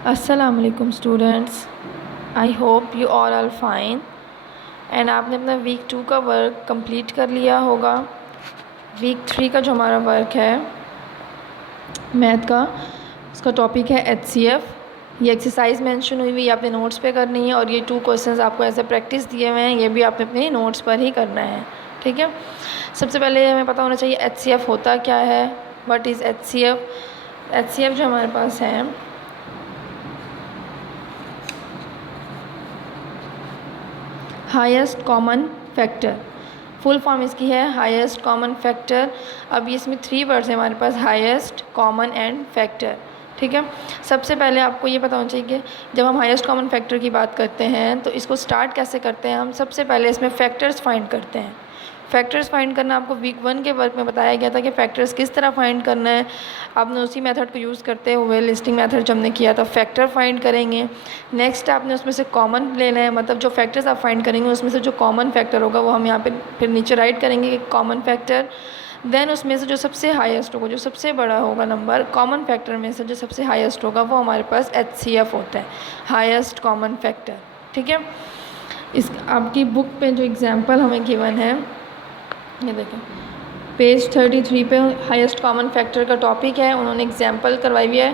अस्सलामुअलैकुम students, I hope you all are fine and आपने अपना वीक 2 का वर्क कंप्लीट कर लिया होगा। वीक 3 का जो हमारा वर्क है मैथ का, उसका टॉपिक है HCF। ये एक्सरसाइज मेंशन हुई हुई आपने नोट्स पे करनी है और ये 2 क्वेश्चंस आपको ऐसे प्रैक्टिस दिए हुए हैं, ये भी आपने अपने नोट्स पर ही करना है। ठीक है, सबसे पहले हमें पता होना चाहिए HCF होता क्या है। व्हाट इज़ HCF जो हमारे पास है, highest common factor. Full form इसकी है हाईएस्ट कॉमन फैक्टर। अब ये इसमें 3 वर्ड्स हैं हमारे पास, हाईएस्ट, कॉमन एंड फैक्टर। ठीक है, सबसे पहले आपको ये पता होना चाहिए कि जब हम हाईएस्ट कॉमन फैक्टर की बात करते हैं तो इसको स्टार्ट कैसे करते हैं। हम सबसे पहले इसमें फैक्टर्स फाइंड करते हैं। फैक्टर्स फाइंड करना आपको वीक 1 के वर्क में बताया गया था कि फैक्टर्स किस तरह फाइंड करना है। आपने उसी मेथड को यूज़ करते हुए लिस्टिंग मेथड जो हमने किया था फैक्टर फाइंड करेंगे। नेक्स्ट आपने उसमें से कॉमन लेना है, मतलब जो फैक्टर्स आप फाइंड करेंगे उसमें से जो कॉमन फैक्टर होगा वो हम यहाँ पे फिर नीचे राइट करेंगे कि कॉमन फैक्टर। देन उसमें से जो सबसे हाईएस्ट होगा, जो सबसे बड़ा होगा नंबर कॉमन फैक्टर में से जो सबसे हाईएस्ट होगा वो हमारे पास HCF होता है, हाईएस्ट कॉमन फैक्टर। ठीक है, इस आपकी बुक पे जो एग्जांपल हमें गिवन है, ये देखें पेज 33 पे हाईएस्ट कॉमन फैक्टर का टॉपिक है। उन्होंने एग्जांपल करवाई हुई है,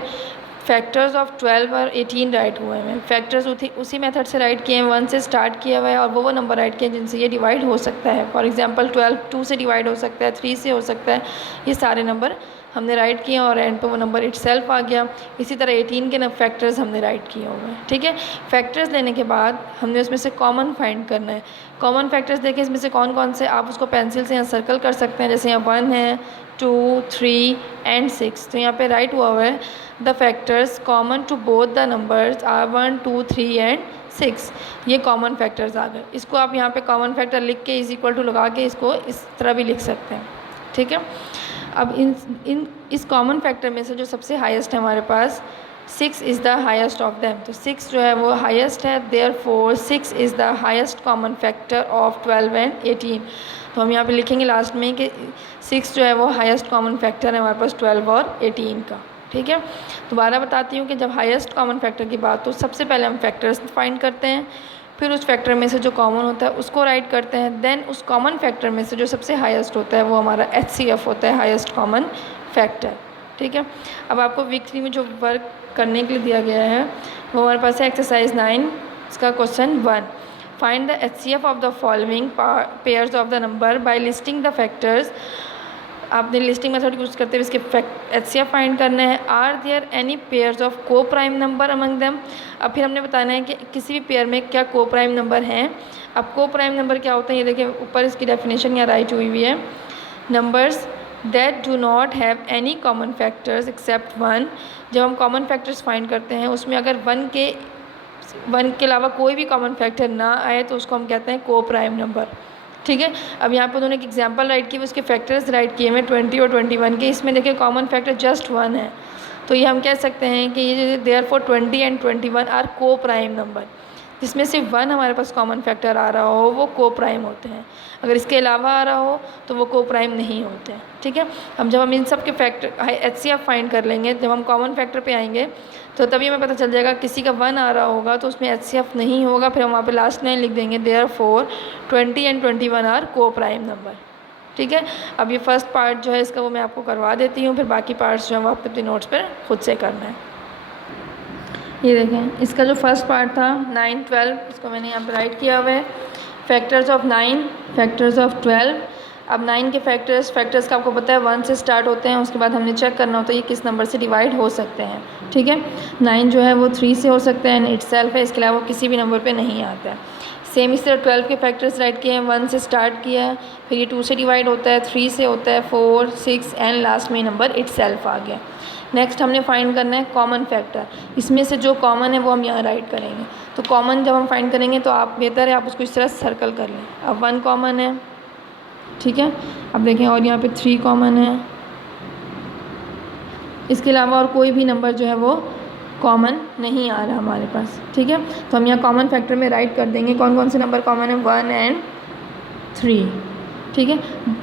फैक्टर्स ऑफ 12 और 18 राइट हुए हैं। फैक्टर्स उसी मेथड से राइट किए हैं, 1 से स्टार्ट किया हुआ है और वो नंबर राइट किए हैं जिनसे ये डिवाइड हो सकता है। फॉर एग्जांपल 12 2 से डिवाइड हो सकता है, 3 से हो सकता है। ये सारे नंबर हमने राइट किए और एंड पे वो नंबर इटसेल्फ आ गया। इसी तरह 18 के फैक्टर्स हमने राइट किए हुए हैं। ठीक है, फैक्टर्स लेने के बाद हमने उसमें से कॉमन फाइंड करना है। कॉमन फैक्टर्स देखें इसमें से कौन कौन से, आप उसको पेंसिल से यहाँ सर्कल कर सकते हैं। जैसे यहाँ 1 है, 2, 3 एंड 6। तो यहाँ पे राइट हुआ हुआ है the factors common to both the numbers are 1, 2, 3 and 6। ये कॉमन फैक्टर्स आ गए। इसको आप यहाँ पे कॉमन फैक्टर लिख के इज इक्वल टू लगा के इसको इस तरह भी लिख सकते हैं। ठीक है, अब इस कॉमन फैक्टर में से जो सबसे हाईएस्ट है हमारे पास 6 is the highest of them. तो 6 जो है वो हाईएस्ट है, therefore 6 is the highest common factor of 12 and 18। तो हम यहाँ पे लिखेंगे लास्ट में कि 6 जो है वो हाईएस्ट कॉमन फैक्टर है हमारे पास 12 और 18 का। ठीक है, दोबारा बताती हूँ कि जब हाईएस्ट कॉमन फैक्टर की बात तो सबसे पहले हम फैक्टर्स फाइंड करते हैं, फिर उस फैक्टर में से जो कॉमन होता है उसको राइट करते हैं। देन उस कॉमन फैक्टर में से जो सबसे हाईएस्ट होता है वो हमारा HCF होता है, हाईएस्ट कॉमन फैक्टर। ठीक है, अब आपको वीक 3 में जो वर्क करने के लिए दिया गया है वो हमारे पास है एक्सरसाइज 9, इसका question 1। Find the HCF of the following pairs of the number by listing the factors. आपने लिस्टिंग मेथड यूज़ करते हुए इसके HCF फाइंड करना है। Are there any pairs of coprime number among them. अब फिर हमने बताना है कि किसी भी पेयर में क्या को प्राइम नंबर हैं। अब को प्राइम नंबर क्या होता है, ये देखिए ऊपर इसकी डेफिनेशन यहाँ राइट हुई हुई है, numbers that do not have any common factors except 1। जब हम कॉमन फैक्टर्स फाइंड करते हैं उसमें अगर 1 के अलावा कोई भी कॉमन फैक्टर ना आए तो उसको हम कहते हैं को प्राइम नंबर। ठीक है, अब यहाँ पे उन्होंने एक एग्जांपल राइट किए, उसके फैक्टर्स राइट किए हैं 20 और 21 के। इसमें देखिए कॉमन फैक्टर जस्ट 1 है, तो ये हम कह सकते हैं कि ये देयरफॉर 20 एंड 21 आर को प्राइम नंबर। जिसमें सिर्फ 1 हमारे पास कॉमन फैक्टर आ रहा हो वो को प्राइम होते हैं, अगर इसके अलावा आ रहा हो तो वो को प्राइम नहीं होते हैं। ठीक है, हम जब हम इन सब के फैक्टर HCF फाइंड कर लेंगे, जब हम कॉमन फैक्टर पे आएंगे तो तभी हमें पता चल जाएगा किसी का 1 आ रहा होगा तो उसमें HCF नहीं होगा। फिर हम वहाँ पे लास्ट लाइन लिख देंगे देयरफॉर 20 एंड 21 आर को प्राइम नंबर। ठीक है, अब ये फर्स्ट पार्ट जो है इसका वो मैं आपको करवा देती हूँ, फिर बाकी पार्ट्स जो है वो आप अपने नोट्स पर खुद से करना है। ये देखें इसका जो फर्स्ट पार्ट था 9, 12, इसको मैंने यहाँ पर राइट किया हुआ है। Factors of 9, factors of 12। अब 9 के फैक्टर्स का आपको पता है 1 से स्टार्ट होते हैं, उसके बाद हमने चेक करना होता है ये किस नंबर से डिवाइड हो सकते हैं। ठीक है, 9 जो है वो 3 से हो सकता है एंड इटसेल्फ है, इसके अलावा किसी भी नंबर पे नहीं आता है। सेम इस तरह 12 के फैक्टर्स राइट किए हैं, 1 से स्टार्ट किया है, फिर ये 2 से डिवाइड होता है, 3 से होता है, 4, 6 एंड लास्ट में नंबर इटसेल्फ आ गया। नेक्स्ट हमने फाइंड करना है कॉमन फैक्टर। इसमें से जो कॉमन है वो हम यहाँ राइट करेंगे। तो कॉमन जब हम फाइंड करेंगे तो आप बेहतर है आप उसको इस तरह सर्कल कर लें। अब 1 कॉमन है, ठीक है, अब देखें और यहाँ पे 3 कॉमन है, इसके अलावा और कोई भी नंबर जो है वो कॉमन नहीं आ रहा हमारे पास। ठीक है, तो हम यहाँ कॉमन फैक्टर में राइट कर देंगे कौन कौन से नंबर कॉमन है, 1 एंड 3। ठीक है,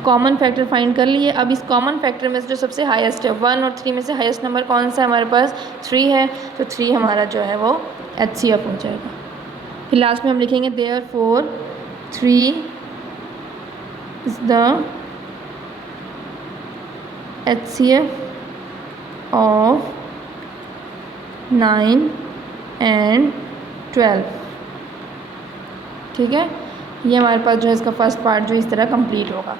कॉमन फैक्टर फाइंड कर लिए। अब इस कॉमन फैक्टर में से जो सबसे हाईएस्ट है 1 और 3 में से हाईएस्ट नंबर कौन सा है हमारे पास? 3 है, तो 3 हमारा जो है वो HCF हो जाएगा। फिर लास्ट में हम लिखेंगे therefore 3 is the HCF of 9 and 12। ठीक है, ये हमारे पास जो है इसका फर्स्ट पार्ट जो इस तरह कंप्लीट होगा।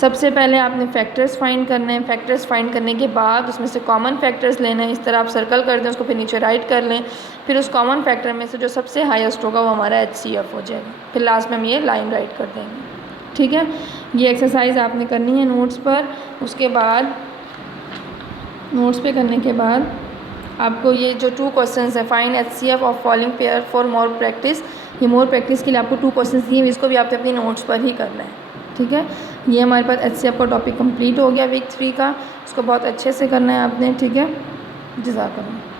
सबसे पहले आपने फैक्टर्स फाइंड करने हैं। फैक्टर्स फाइंड करने के बाद उसमें से कॉमन फैक्टर्स लेना है। इस तरह आप सर्कल कर दें उसको, फिर नीचे राइट कर लें। फिर उस कॉमन फैक्टर में से जो सबसे हाईएस्ट होगा वो हमारा HCF हो जाएगा। फिर लास्ट में हम ये लाइन राइट कर देंगे। ठीक है, ये एक्सरसाइज आपने करनी है नोट्स पर। उसके बाद नोट्स पे करने के बाद आपको ये जो 2 क्वेश्चंस है, find HCF of following pair for more practice, ये मोर प्रैक्टिस के लिए आपको 2 क्वेश्चंस दिए, इसको भी आपने अपनी नोट्स पर ही करना है। ठीक है, ये हमारे पास HCF का टॉपिक कंप्लीट हो गया वीक 3 का। उसको बहुत अच्छे से करना है आपने। ठीक है, जज़ाकल्लाह।